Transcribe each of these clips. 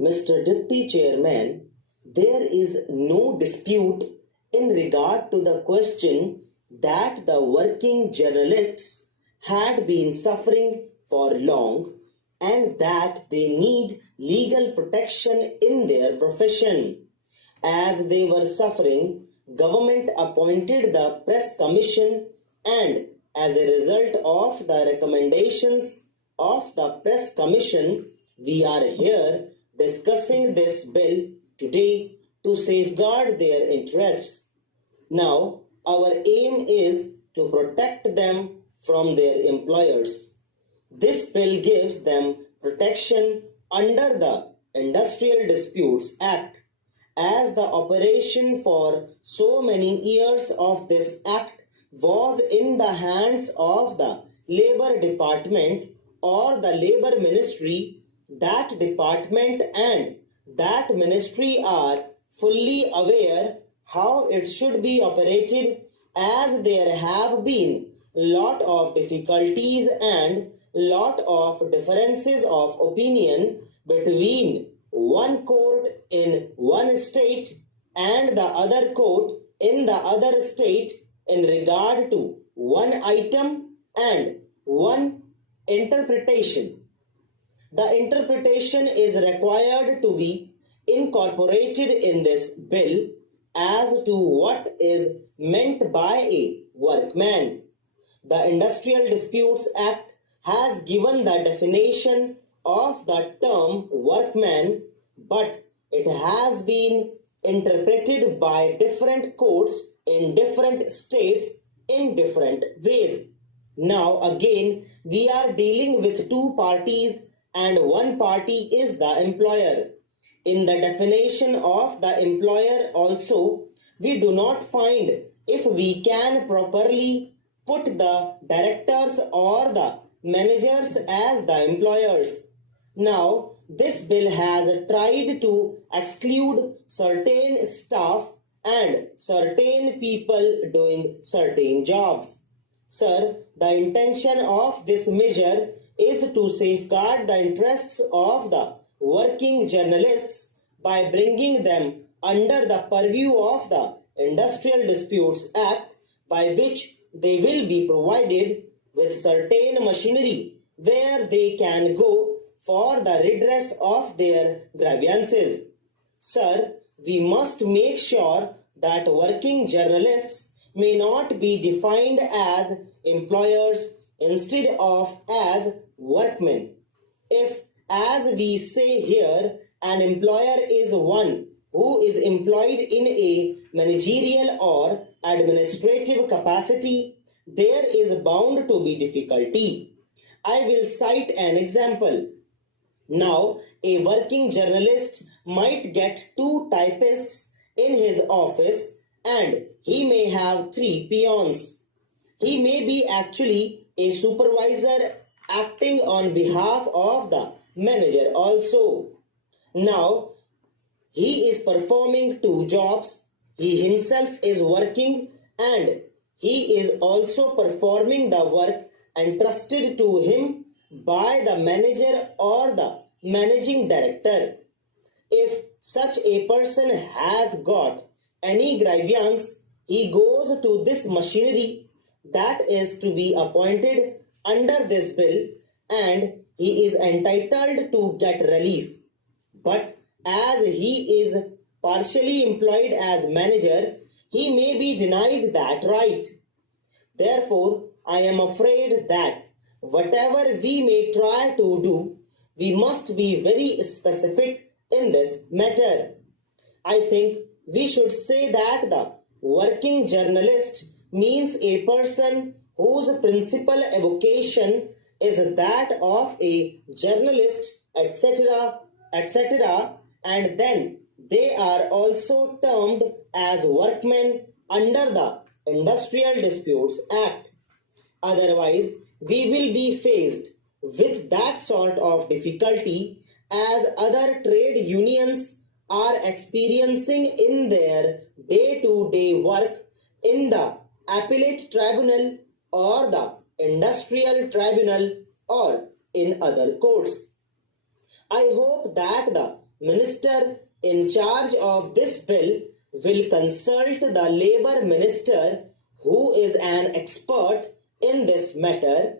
Mr. Deputy Chairman, there is no dispute in regard to the question that the working journalists had been suffering for long and that they need legal protection in their profession. As they were suffering, government appointed the Press Commission, and as a result of the recommendations of the Press Commission, we are here discussing this bill today to safeguard their interests. Now, our aim is to protect them from their employers. This bill gives them protection under the Industrial Disputes Act. As the operation for so many years of this act was in the hands of the Labour Department or the Labour Ministry, that department and that ministry are fully aware how it should be operated, as there have been lot of difficulties and lot of differences of opinion between one court in one state and the other court in the other state in regard to one item and one interpretation. The interpretation is required to be incorporated in this bill as to what is meant by a workman. The Industrial Disputes Act has given the definition of the term workman, but it has been interpreted by different courts in different states in different ways. Now again, we are dealing with two parties and one party is the employer. In the definition of the employer also, we do not find if we can properly put the directors or the managers as the employers. Now, this bill has tried to exclude certain staff and certain people doing certain jobs. Sir, the intention of this measure is to safeguard the interests of the working journalists by bringing them under the purview of the Industrial Disputes Act, by which they will be provided with certain machinery where they can go for the redress of their grievances. Sir, we must make sure that working journalists may not be defined as employers instead of as workmen. If, as we say here, an employer is one who is employed in a managerial or administrative capacity, there is bound to be difficulty. I will cite an example. Now, a working journalist might get 2 typists in his office and he may have 3 peons. He may be actually a supervisor acting on behalf of the manager also. Now, he is performing 2 jobs. He himself is working and he is also performing the work entrusted to him by the manager or the managing director. If such a person has got any grievance, he goes to this machinery that is to be appointed under this bill and he is entitled to get relief. But as he is partially employed as manager, he may be denied that right. Therefore, I am afraid that whatever we may try to do, we must be very specific in this matter. I think we should say that the working journalist means a person whose principal avocation is that of a journalist, etc., etc., and then they are also termed as workmen under the Industrial Disputes Act. Otherwise, we will be faced with that sort of difficulty as other trade unions are experiencing in their day-to-day work in the Appellate Tribunal or the Industrial Tribunal or in other courts. I hope that the minister in charge of this bill will consult the Labour Minister, who is an expert in this matter,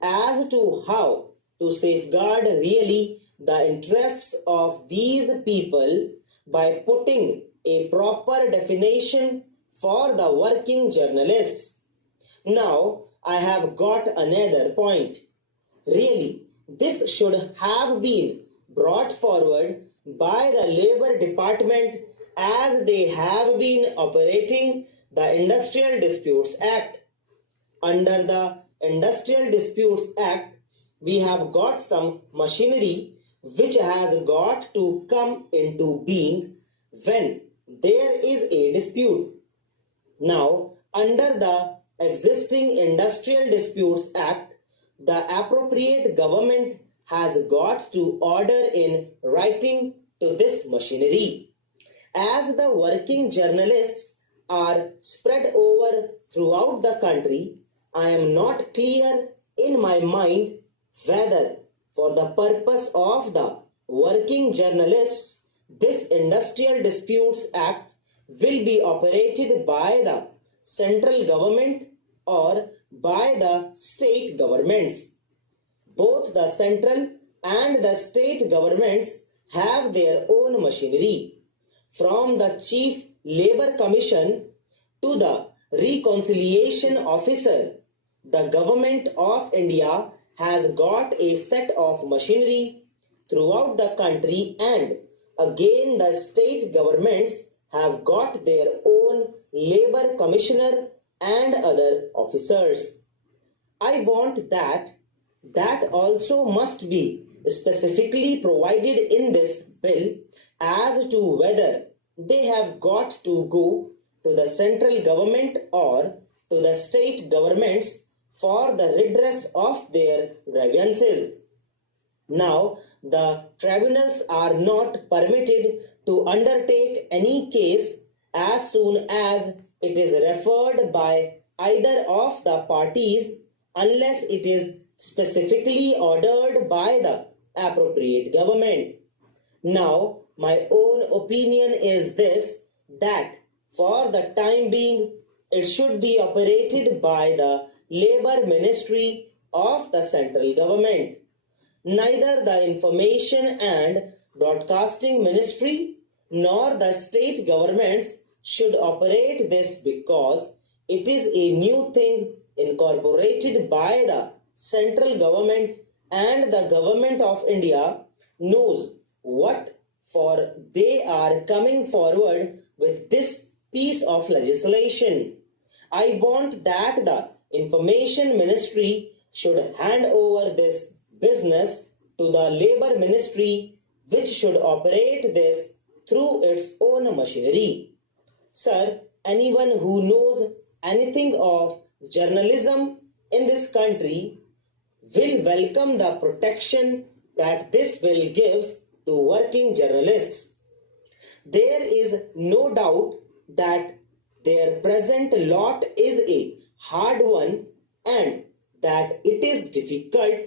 as to how to safeguard really the interests of these people by putting a proper definition for the working journalists. Now, I have got another point. Really, this should have been brought forward by the Labour Department, as they have been operating the Industrial Disputes Act. Under the Industrial Disputes Act, we have got some machinery which has got to come into being when there is a dispute. Now, under the existing Industrial Disputes Act, the appropriate government has got to order in writing to this machinery. As the working journalists are spread over throughout the country, I am not clear in my mind whether, for the purpose of the working journalists, this Industrial Disputes Act will be operated by the central government or by the state governments. Both the central and the state governments have their own machinery. From the Chief Labour Commission to the Reconciliation Officer, the Government of India has got a set of machinery throughout the country, and again the state governments have got their own Labour Commissioner and other officers. I want that also must be specifically provided in this bill as to whether they have got to go to the central government or to the state governments for the redress of their grievances. Now, the tribunals are not permitted to undertake any case as soon as it is referred by either of the parties, unless it is specifically ordered by the appropriate government. Now, my own opinion is this, that for the time being, it should be operated by the Labour Ministry of the central government. Neither the Information and Broadcasting Ministry nor the state governments should operate this, because it is a new thing incorporated by the central government, and the government of India knows what for they are coming forward with this piece of legislation. I want that the Information Ministry should hand over this business to the Labour Ministry, which should operate this through its own machinery. Sir, anyone who knows anything of journalism in this country will welcome the protection that this bill gives to working journalists. There is no doubt that their present lot is a hard one, and that it is difficult,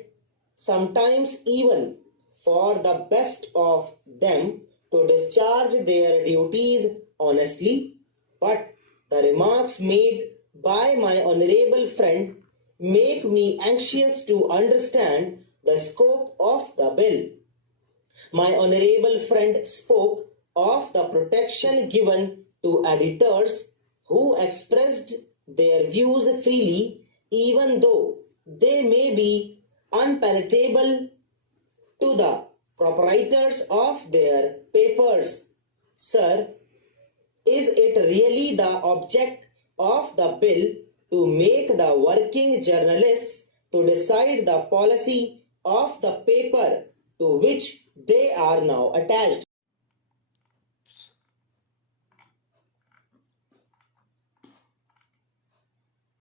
sometimes even for the best of them, to discharge their duties honestly. But the remarks made by my honorable friend make me anxious to understand the scope of the bill. My honorable friend spoke of the protection given to editors who expressed their views freely, even though they may be unpalatable to the proprietors of their papers. Sir, is it really the object of the bill to make the working journalists to decide the policy of the paper to which they are now attached?